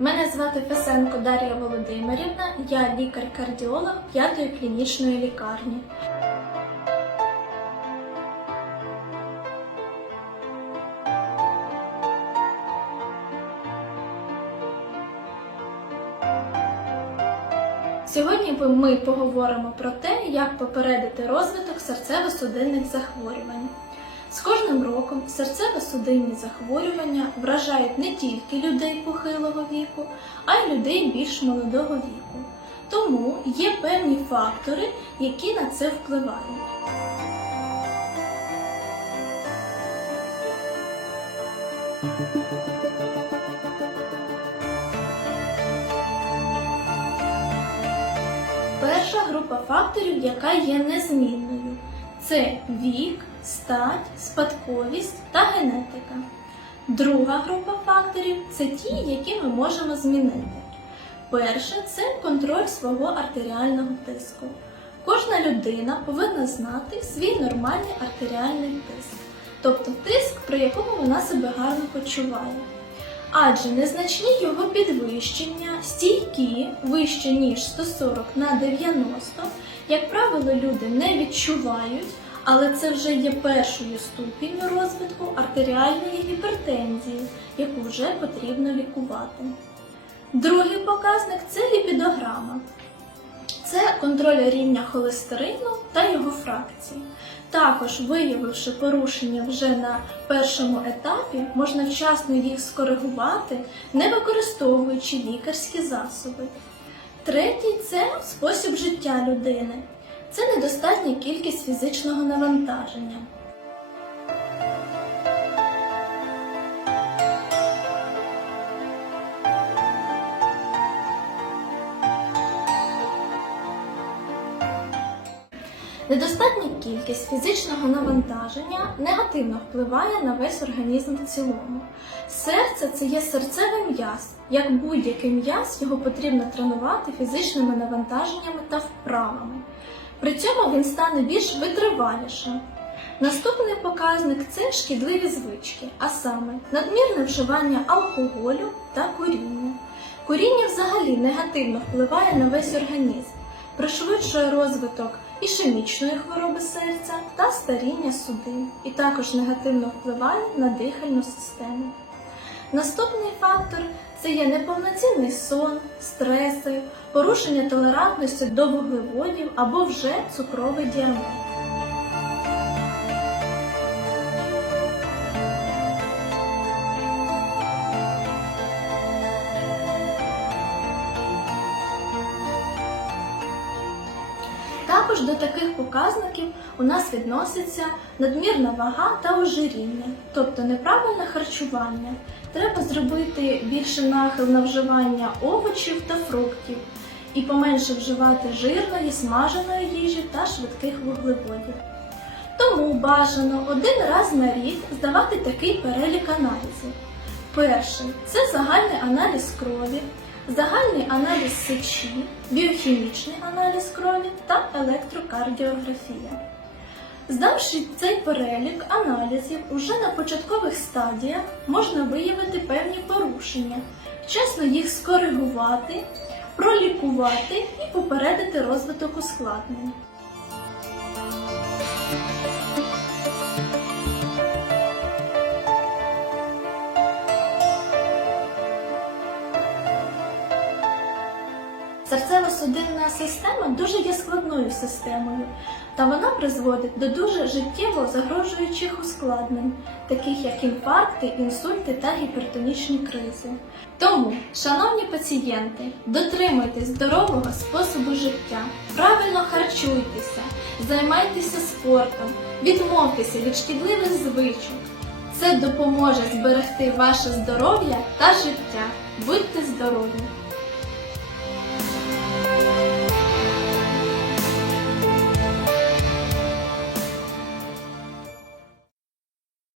Мене звати Фесенко Дар'я Володимирівна, я лікар-кардіолог 5-ї клінічної лікарні. Сьогодні ми поговоримо про те, як попередити розвиток серцево-судинних захворювань. З кожним роком серцево-судинні захворювання вражають не тільки людей похилого віку, а й людей більш молодого віку. Тому є певні фактори, які на це впливають. Перша група факторів, яка є незмінною, це вік, стать, спадковість та генетика. Друга група факторів це ті, які ми можемо змінити. Перше це контроль свого артеріального тиску. Кожна людина повинна знати свій нормальний артеріальний тиск, тобто тиск, при якому вона себе гарно почуває. Адже незначні його підвищення, стійкі вище ніж 140 на 90, як правило, люди не відчувають, але це вже є першою ступінню розвитку артеріальної гіпертензії, яку вже потрібно лікувати. Другий показник це ліпідограма. Це контроль рівня холестерину та його фракції. Також, виявивши порушення вже на першому етапі, можна вчасно їх скоригувати, не використовуючи лікарські засоби. Третій це спосіб життя людини. Це недостатня кількість фізичного навантаження. Недостатня кількість фізичного навантаження негативно впливає на весь організм в цілому. Серце це є серцевий м'яз. Як будь-який м'яз, його потрібно тренувати фізичними навантаженнями та вправами. При цьому він стане більш витривалішим. Наступний показник це шкідливі звички, а саме надмірне вживання алкоголю та куріння. Куріння взагалі негативно впливає на весь організм, пришвидшує розвиток ішемічної хвороби серця та старіння судин, і також негативно впливає на дихальну систему. Наступний фактор це є неповноцінний сон, стреси, порушення толерантності до вуглеводів або вже цукровий діабет. Також до таких показників у нас відноситься надмірна вага та ожиріння, тобто неправильне харчування. Треба зробити більше нахил на вживання овочів та фруктів і поменше вживати жирної, смаженої їжі та швидких вуглеводів. Тому бажано один раз на рік здавати такий перелік аналізів. Перший це загальний аналіз крові, загальний аналіз сечі, біохімічний аналіз крові та електрокардіографія. Здавши цей перелік аналізів, уже на початкових стадіях можна виявити певні порушення, вчасно їх скоригувати, пролікувати і попередити розвиток ускладнень. Серцево-судинна система дуже є складною системою, та вона призводить до дуже життєво загрожуючих ускладнень, таких як інфаркти, інсульти та гіпертонічні кризи. Тому, шановні пацієнти, дотримуйтесь здорового способу життя, правильно харчуйтеся, займайтеся спортом, відмовтеся від шкідливих звичок. Це допоможе зберегти ваше здоров'я та життя. Будьте здорові!